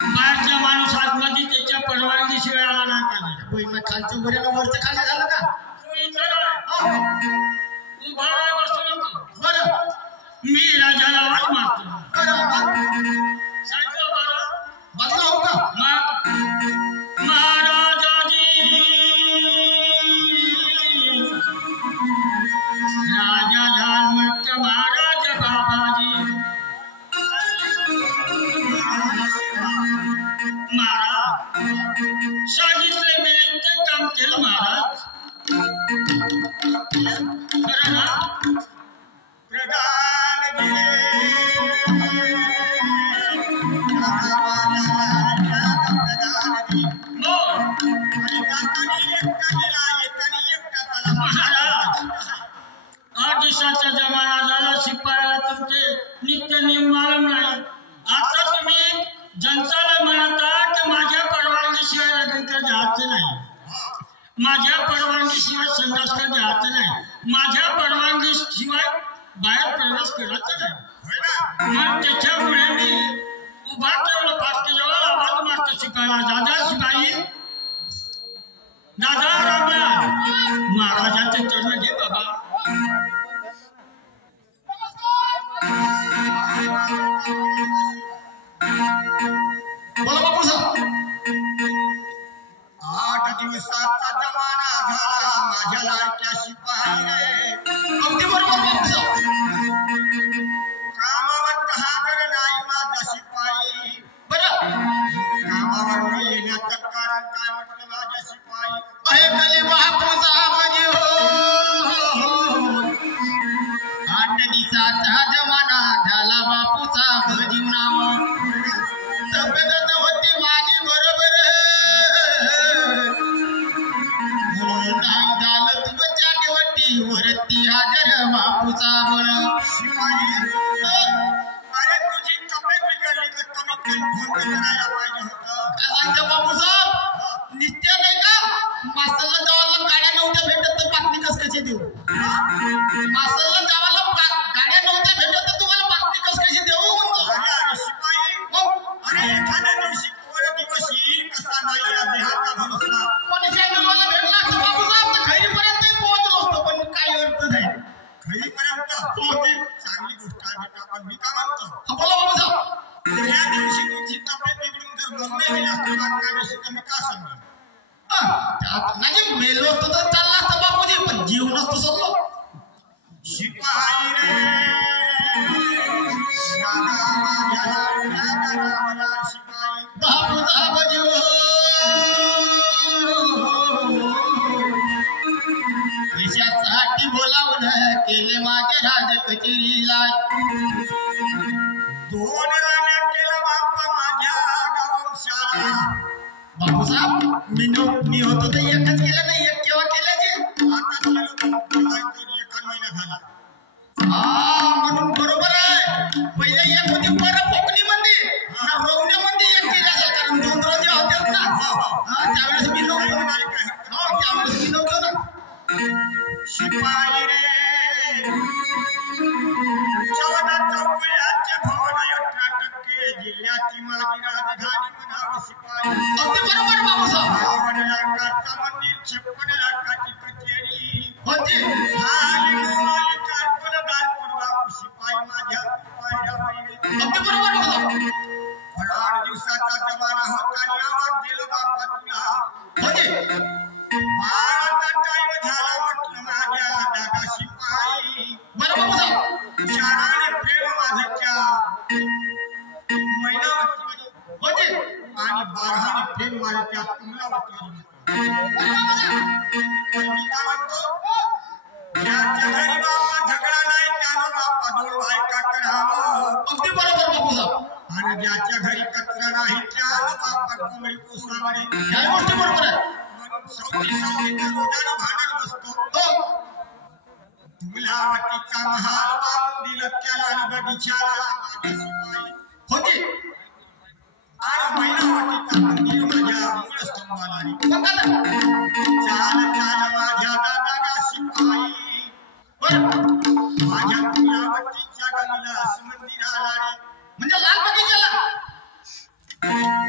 बाहेरचा माणूस आतमध्ये त्याच्या परवानगीशिवाय आला नाही पाहिजे. खालचं वरचं वरचं खाल्लं झालं का? उभा राहा, बसू नको. बरं मी राजाला आवाज मारतो. सांगितलं बरं बसला हो का? मग महाराजाजी राजा झाल म्हटलं महाराज बाबाजी महाराज सांगितले मी ते काम केलं महाराज. खरं ना? प्रधान आठ दिवसाचा जमाना झाला. शिपायाला तुमचे नित्य नियम मालूम नाही. आता तुम्ही जनताला म्हणता की माझ्या परवानगीशिवाय लग्न द्यायचं नाही, माझ्या परवानगीशिवाय संडास द्यायचं नाही, माझ्या परवानगीशिवाय बाहेर प्रवेश करायचा नाही. मग त्याच्यामुळे मी उभा ठेवलं. फाटकीजवळ आवाज मारतो शिपायाला, दादा शिपाई, दादा रामला महाराजांचे चरण घे बाबा. बोला बापू साहेब. 8 दिवसाचा जमाना झाला माझ्या लाडक्या शिपाई रे. अगदी बरोबर बापू साहेब. कामावर हाजर नाही माझा शिपाई. बरं कामावर येण्याचं कारण काय म्हटलं माझ्या शिपाई? ऐकले बापू साहेबाजी हो. 8 दिवसाचा जमाना झाला बापू साहेब जीवनावर. तब्येत होती माझी बरोबर म्हणून नाही झालं तुमच्या निवटी वरती हजर बापू साहेब. शिपाई अरे तुझी तब्येत बिघडली तर कमीत कमी फोन करायला पाहिजे होतं. काय सांगता बापू साहेब? नित्य नाही का मासलला जावाला गाड्या नव्हत्या भेटत तर बातमी कशी देऊ? मासलला जावाला गाड्या नव्हत्या भेटत तर तुम्हाला बातमी कशी देऊ म्हणतो. अरे शिपाई अरे एखाद्या दिवशी कोण दिवस येईल कसा नाही या देहाचा भरोसा. कोणत्या दिवसाला भेटला असतं बापू साहेब तर खैरीपर्यंत पोहोचलो असतो. पण काही अर्थ नाही. खरीपर्यंत होती चांगली गोष्ट आहे पण मी का म्हणतो बोला बापू साहेब. त्या दिवशी तुझी तब्येत बिघडून जर मरणे गेली असते त्या दिवशी तर मी का सांगणार? नाही मेलो असतो तर चालला असतं बापूजी, पण जीव नसतो सगळं. शिपाई रे शिपाई बापू साहेब जीव देशासाठी बोलावून केले माझे राज कचेरीला. 2 राण्या केला बाप्पा माझ्या गावशाळा. बापू साहेब मी होतो तर एकच केलं नाही, एक केव्हा केलं जे आता केलं तर 1 महिना झाला. म्हणून बरोबर आहे. पहिले एक होती परत कोकणी मध्ये रोवण्यामध्ये एक केलं असेल कारण 2 रोजे होते ना. त्यावेळेस मी नव्हतो. त्यावेळेस मी नव्हतो ना. शिपाई रे 14 चौकड्याचे भवन 18% जिल्ह्याची माझी राजधानी म्हणावं शिपाई. अगदी बरोबर बाबू साहेब. 52 लाखाचं मंदिर 56 लाखाची कचेरी होते. शिपाई माझ्या पायऱ्यावर अगदी बरोबर बाबू साहेब. 8 दिवसाचा जमाना होता आणि आवाज दिला बाप्पा तुला होते. 12चा टाइम झाला म्हटलं माझ्या दादा शिपाई. बरं बाबू साहेब. शाराने प्रेम माझं त्या मैनावतीवर होते आणि 12ने प्रेम माझं त्या तुमलावतीवर. मी काय म्हणतो ज्याच्या घरी बाप्पा झगडा नाही त्यानं बाप्पा 2 बायका करावं. अगदी बरोबर बाबू साहेब. आणि ज्याच्या घरी कचरा नाही त्यानं बाप्पा कोंबडी पोसावणे. या गोष्टी बरोबर आहे. म्हणून सौतीचा रोजानं भांडण बसतो. तुमलावतीचा महाल बांधून दिलं त्याला आणि बगीचाला माझ्या शिपाई. होते आणि मैनावतीचा मंदिर माझ्या मूळ स्तंभाला. बघा ना. चाल चाल माझ्या दादा शिपाई. बरं माझ्या तुमलावतीच्या गंगेला मंदिराला रे. म्हणजे लाल बगीचाला हा